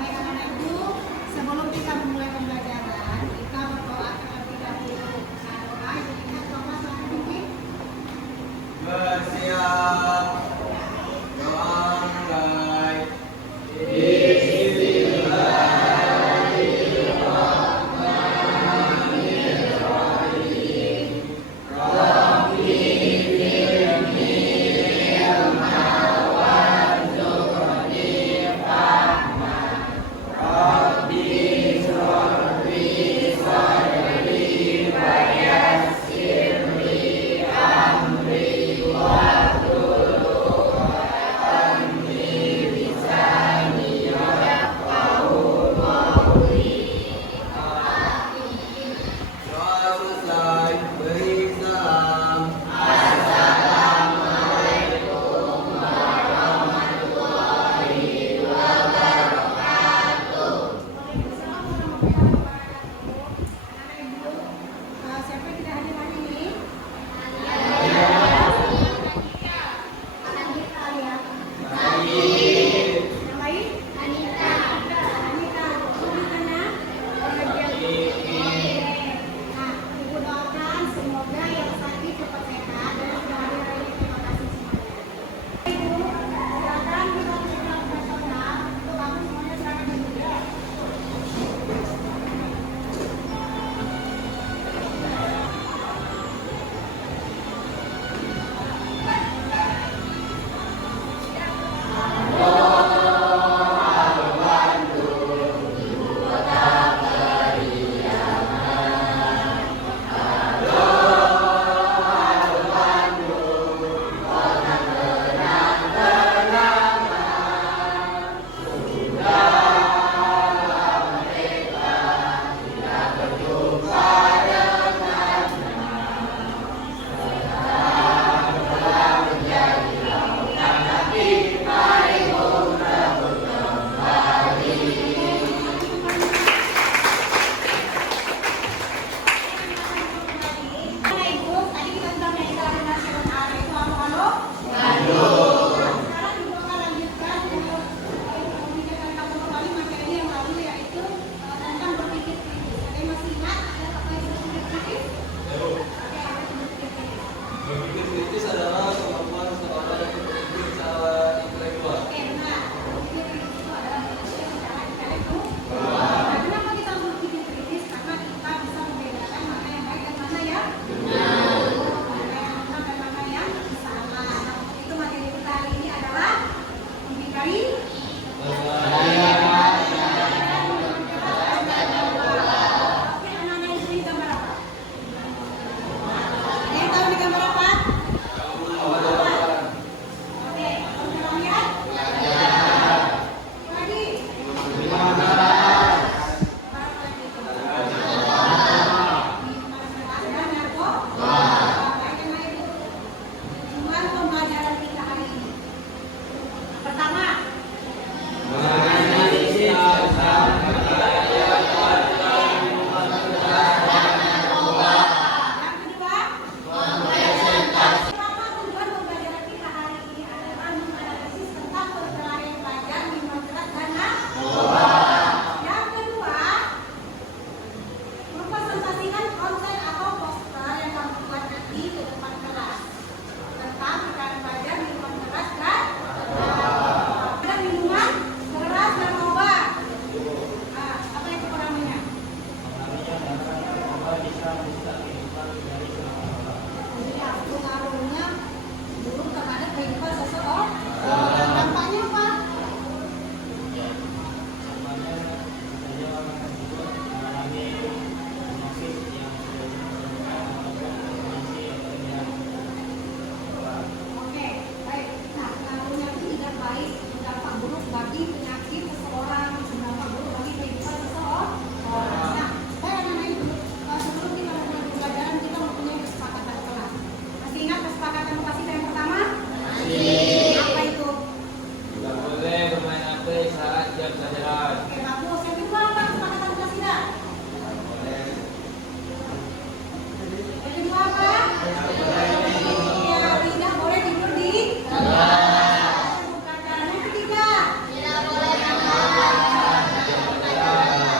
Baik anak-anakku, sebelum kita memulai pembelajaran, kita berdoa terlebih saat jam pelajaran. Oke, bagus. Yang kedua apa kesepakatan kelas kita? Boleh. Yang kedua apa? Ya, tidak boleh tidur di bukan. Yang ketiga,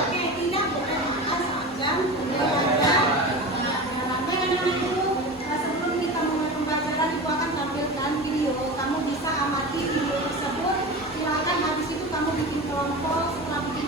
oke, tidak boleh makan saat jam pelajaran. Nah, anak-anak itu sebelum kita memulai pembelajaran itu akan tampilkan video. Kamu bisa amati video tersebut. Silakan habis itu kamu bikin kelompok. Setelah bikin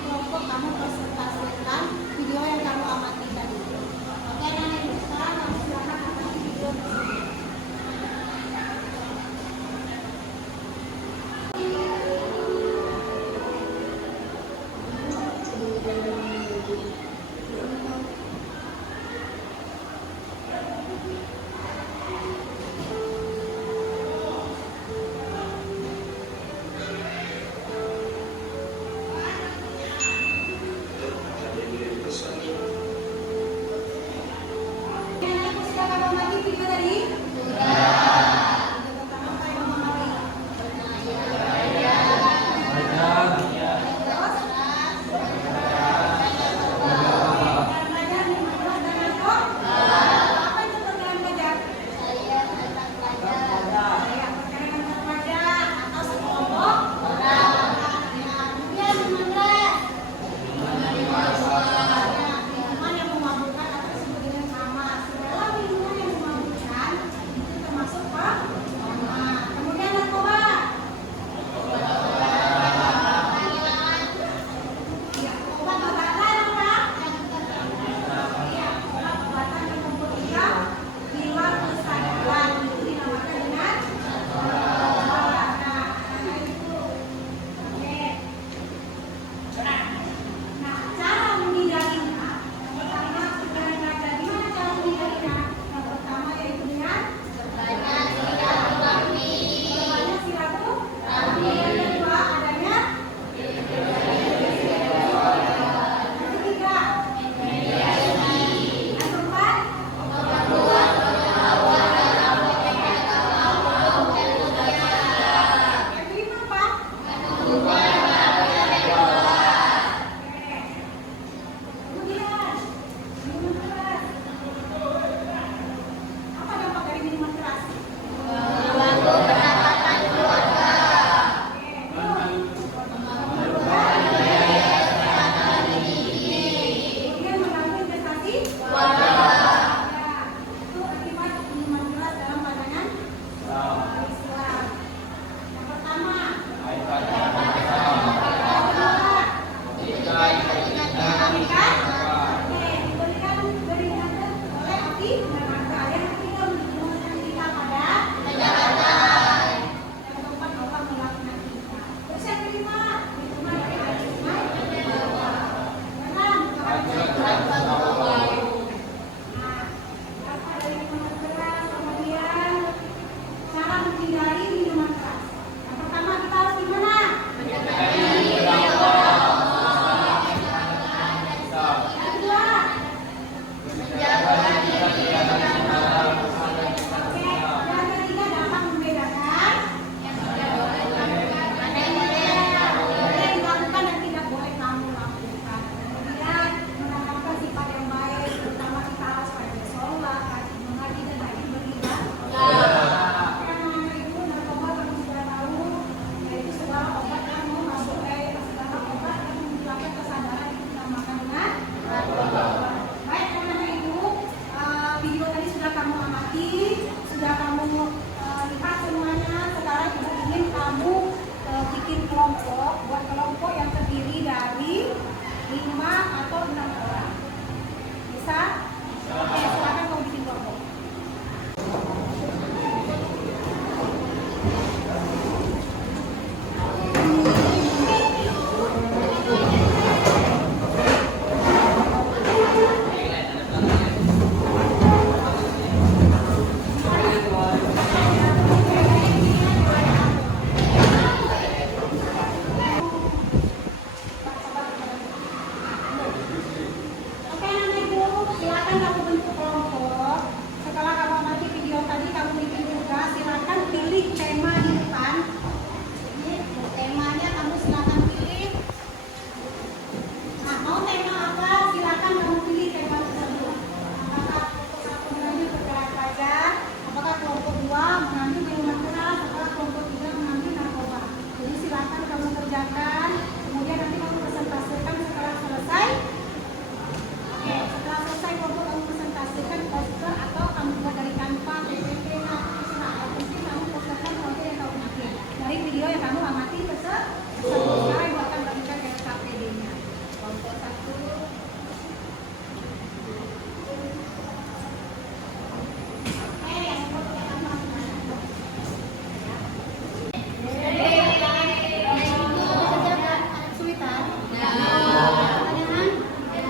Pertanyaan? Ada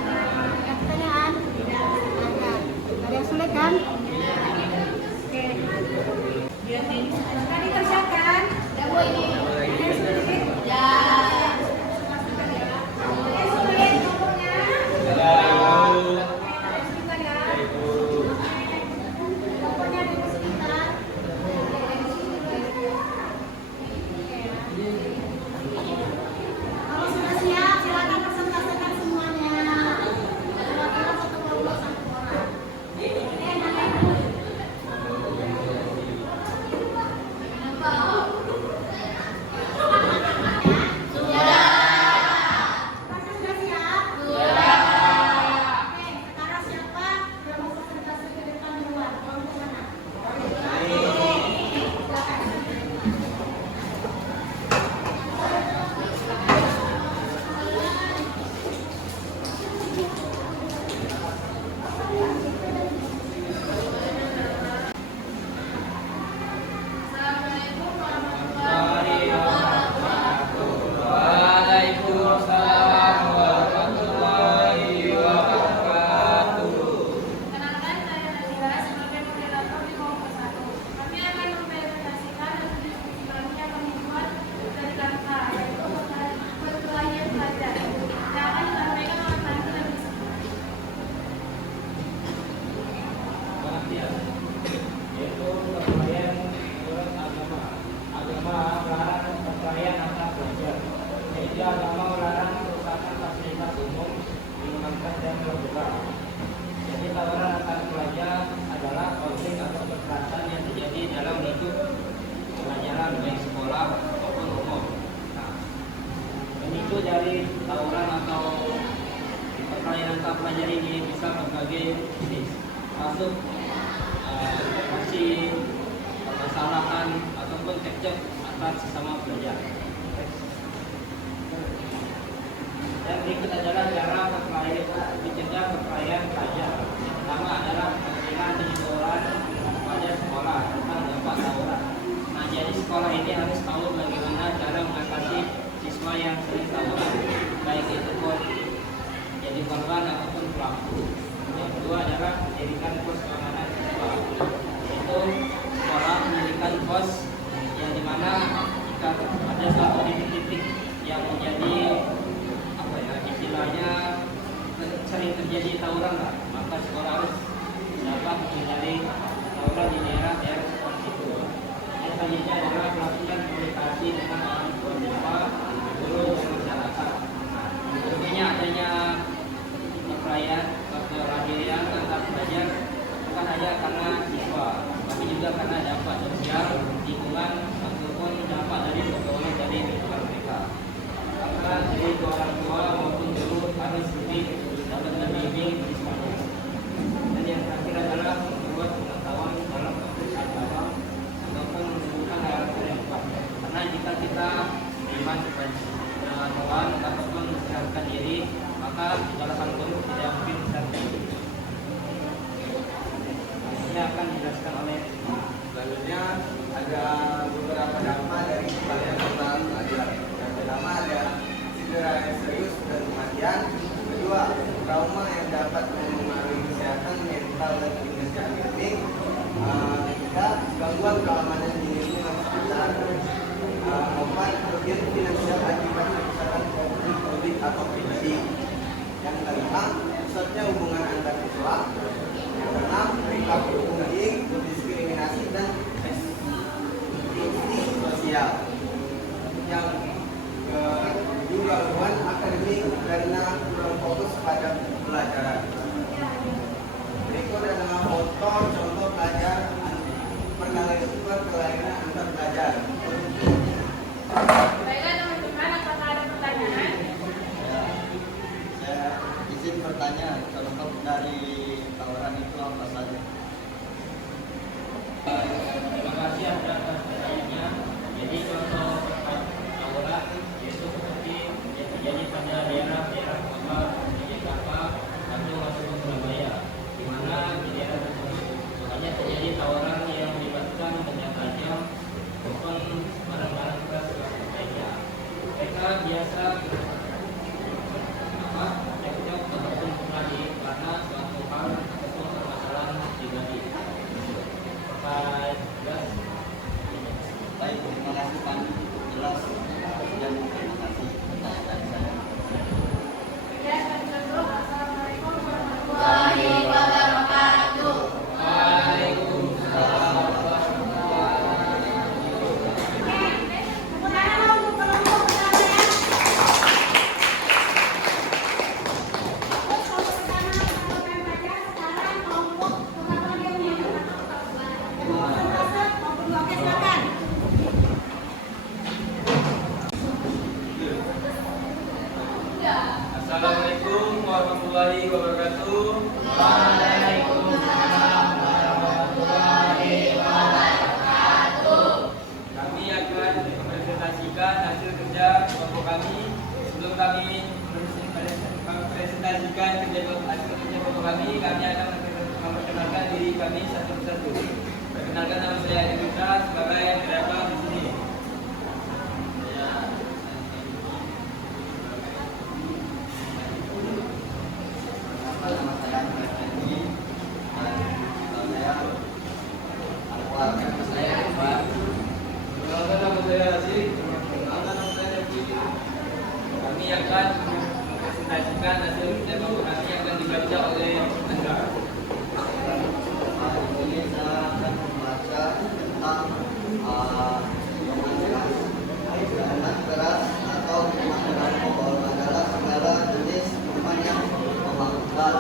pertanyaan? Ada. Ada yang sulit kan? Oke. Tadi kerjakan. Ya Bu ini. Ada yang sulit? Ya. Ada yang sulit ngomongnya? Ada yang sulit ya? Pokoknya ada yang kesulitan. Kalau sudah siap, silakan presentasikan semuanya. Kira-kira satu kelompok satu orang. Mana Ibu? Pasti sudah siap? Sudah. Oke, sekarang siapa yang mau presentasi ke depan duluan? Kelompok mana? Silakan. Waalaikumsalam warahmatullahi wabarakatuh. Kenalkan, saya Nazira sebagai moderator di kelompok 1. Kami akan mempresentasikan dan berdiskusi kami akan membuat dari kata, yaitu perkelahian pelajar. Yang akan disampaikan oleh Pandu dan Bisa. Pengertian yaitu perkelahian menurut agama. Agama melarang perkelahian antar pelajar. Yaitu agama melarang kerusakan fasilitas umum, minuman dan terbuka. Jadi tawaran antar pelajar adalah konflik atau kekerasan yang terjadi dalam lingkup pelajaran baik sekolah maupun umum. Nah, pemicu dari tawuran atau perkelahian antar pelajar ini bisa berbagai jenis, masuk informasi, permasalahan ataupun cekcok antar sesama pelajar. Yang berikut adalah cara mencegah perkelahian pelajar. Pertama adalah pemberian penyuluhan pada sekolah tentang dampak tawuran. Nah, jadi sekolah ini harus tahu bagaimana cara mengatasi siswa yang sering tawuran, baik itu jadi korban ataupun pelaku. Yang kedua adalah mendirikan pos keamanan siswa, yaitu sekolah mendirikan pos yang dimana jika ada satu titik-titik yang menjadi istilahnya sering terjadi tawuran lah, maka sekolah harus dapat menghindari tawuran di daerah-daerah seperti itu. Yang selanjutnya adalah melakukan komunikasi dengan orang tua siswa, guru dan masyarakat. Tentunya adanya perkelahian antar pelajar bukan hanya karena siswa, tapi juga karena dampak sosial, lingkungan, ataupun dampak dari pergaulan dari lingkungan mereka. Maka dari orang tua maupun guru harus lebih dapat membimbing siswanya. Dan yang terakhir adalah membuat pengetahuan dalam konteks agama ataupun menemukan hal-hal yang tepat. Karena jika kita beriman kepada Tuhan ataupun mensiapkan diri, maka segala hal buruk tidak mungkin terjadi. Ini akan dijelaskan oleh Selanjutnya ada beberapa dampak dari perkelahian antar pelajar. Yang pertama ada cedera yang serius dan kematian. Kedua, trauma yang dapat mempengaruhi kesehatan mental dan kinerja akademik. Ketiga, gangguan keamanan di lingkungan sekitar. Keempat, kerugian finansial akibat kerusakan konflik publik atau pribadi. Yang kelima, rusaknya hubungan antar siswa. Yang keenam, perilaku bullying, diskriminasi dan eksklusi sosial. Yang ketujuh, gangguan akademik karena kurang fokus pada pelajaran. Berikut adalah foto contoh pelajar perkelahian antar pelajar. Baiklah teman-teman, apakah ada pertanyaan? Saya izin bertanya, contoh dari tawaran itu apa saja? terima kasih atas pertanyaannya. Jadi contoh tawuran yaitu seperti yang terjadi pada daerah-daerah kota di Jakarta, Bandung ataupun Surabaya, di mana di daerah tersebut banyak terjadi tawuran yang melibatkan benda tajam maupun barang-barang keras lainnya. Mereka biasa Assalamualaikum warahmatullahi wabarakatuh. Waalaikumsalam warahmatullahi wabarakatuh. Kami akan mempresentasikan hasil kerja kelompok kami. Sebelum kami mempresentasikan hasil kerja kelompok kami akan memperkenalkan diri kami satu persatu. Perkenalkan, nama saya Edi Putra sebagai moderator di sini. Nama saya Edi, dan saya Anwar. Nama saya Anwar. Perkenalkan, nama saya Aziz. Perkenalkan, nama saya Devi. Kami akan mempresentasikan hasil kerja kelompok kami yang akan dibaca oleh Anda. Ini saya akan membaca tentang minuman keras atau minuman beralkohol adalah segala jenis minuman yang memabukkan,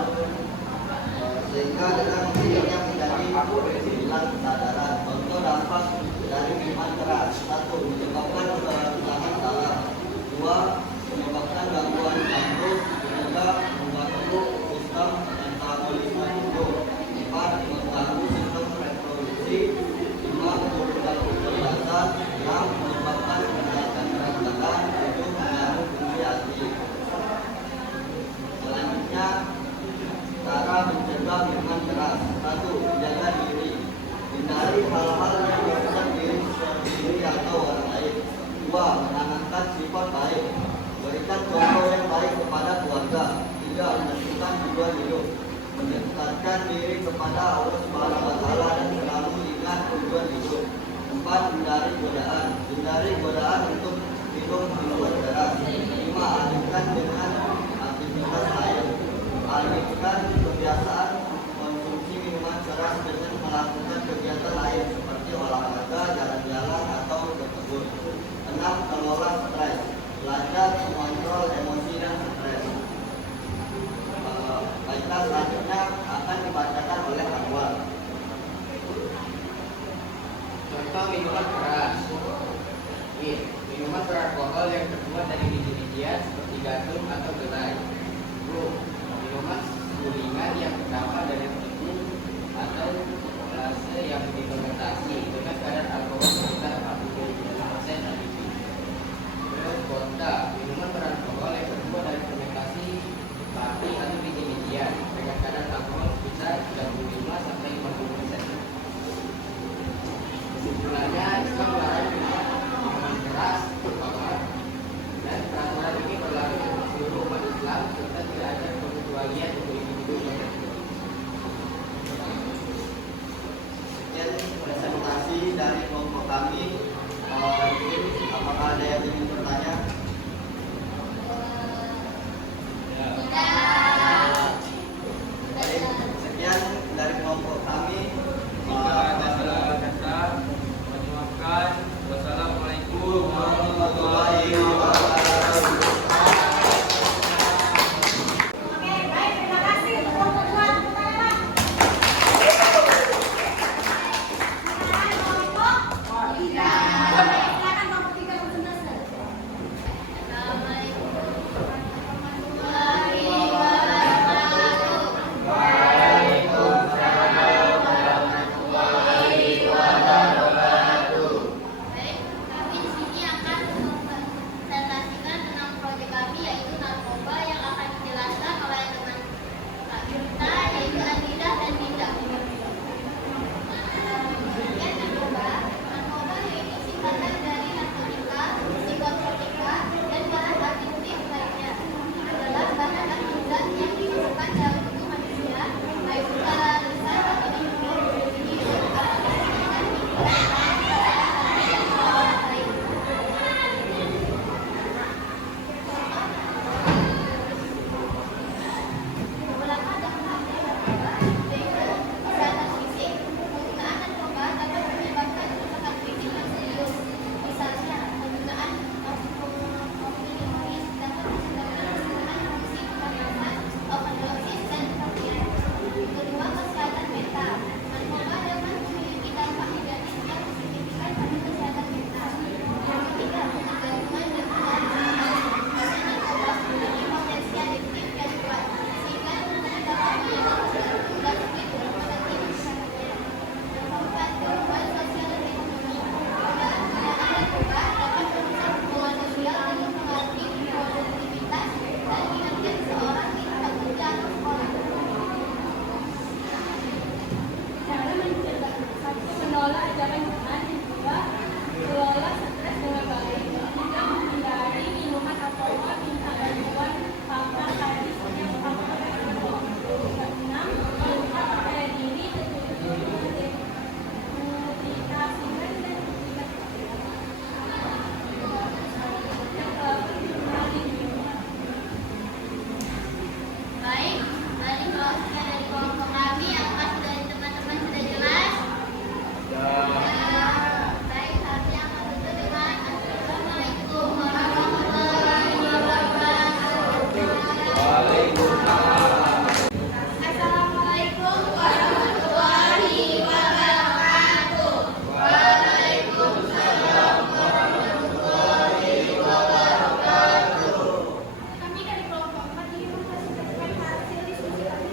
sehingga dengan minumnya menjadi hilang kesadaran. Contoh dampak dari minuman keras: 1. Menyebabkan penyakit darah. 2. Menyebabkan gangguan jantung, 3. mengganggu sistem metabolisme tubuh, 4. mengganggu sistem reproduksi, 5. menurunkan kecerdasan, 6. menyebabkan kenaikan berat badan, 7. mengganggu fungsi hati. Selanjutnya, cara mencegah minuman keras. 1. Jaga diri. Hindari hal-hal yang merusak diri sendiri atau orang lain. 2. Menanamkan sifat baik. Berikan contoh yang baik kepada keluarga. 3. Menentukan tujuan hidup. Mendekatkan diri kepada Allah Subhanahu wa Ta'ala dan selalu ingat tujuan hidup. 4. Hindari godaan. Hindari godaan untuk minum minuman keras. 5. Alihkan dengan aktivitas lain. Alihkan kebiasaan konsumsi minuman keras dengan melakukan kegiatan lain seperti olahraga, jalan-jalan, atau berkebun. 6. Kelola stres. Belajar mengontrol emosi dan stres. Baiklah, selanjutnya akan dibacakan oleh Anwar. Contoh minuman keras. Minuman beralkohol yang terbuat dari biji-bijian seperti gandum atau gerai. Minuman sulingan yang terdapat dari tepung atau molase yang difermentasi dengan kadar alkohol sekitar 40% ABV. Vodka, minuman beralkohol yang terbuat dari fermentasi pati atau biji-bijian dengan kadar alkohol sekitar 35 sampai 50%. Kesimpulannya, Islam melarang minuman keras, dan peraturan ini berlaku untuk seluruh umat Islam serta tidak ada pengecualian untuk individu yang tertentu. Sekian presentasi dari kelompok kami. Apakah ada yang ingin bertanya? Baik, sekian dari kelompok kami. Jika ada salah kata, mohon maafkan. Wassalamualaikum warahmatullahi wabarakatuh. Oke, baik, terima kasih untuk kelompok dua. Tepuk tangan. Silakan kelompok tiga presentasi. masukan dari kelompok kami? Apakah sudah teman-teman sudah jelas? Baik, kami akan tutup dengan Assalamualaikum warahmatullahi wabarakatuh. Assalamualaikum warahmatullahi wabarakatuh. Kami dari kelompok 4 ingin mempresentasikan hasil diskusi kami.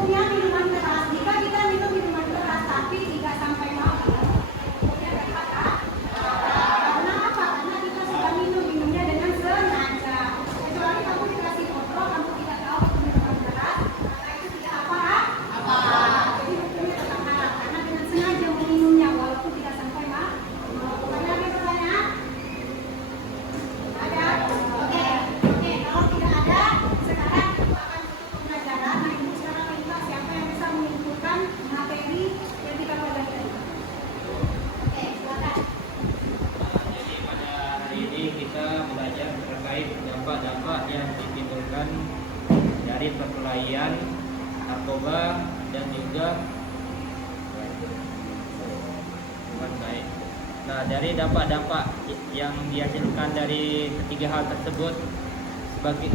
hukumnya minuman keras. Jika kita minum minuman keras tapi tidak sampai mabuk, hukumnya dapat tak? Karena apa? Karena kita sudah minumnya dengan sengaja. Kecuali kamu dikasih kontrol, kamu tidak tahu itu minuman keras, maka itu tidak apa? Jadi hukumnya tetap haram karena dengan sengaja meminumnya walaupun tidak sampai mabuk. Ada lagi pertanyaan? Ada? Oke. Kalau tidak ada, sekarang ibu akan tutup pembelajaran. Nah, ibu sekarang minta siapa yang bisa menyimpulkan materi yang kita pelajari. Oke, silakan. Jadi pada hari ini kita belajar terkait dampak-dampak yang ditimbulkan dari perkelahian, narkoba, dan juga bukan baik. Nah, dari dampak-dampak yang dihasilkan dari ketiga hal tersebut,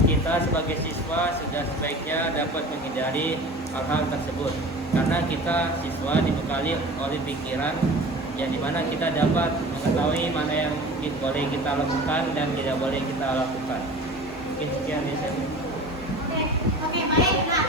kita sebagai siswa sudah sebaiknya dapat menghindari hal-hal tersebut, karena kita siswa dibekali oleh pikiran yang dimana kita dapat mengetahui mana yang boleh kita lakukan dan tidak boleh kita lakukan. Mungkin sekian ya. Oke, baik. Nah,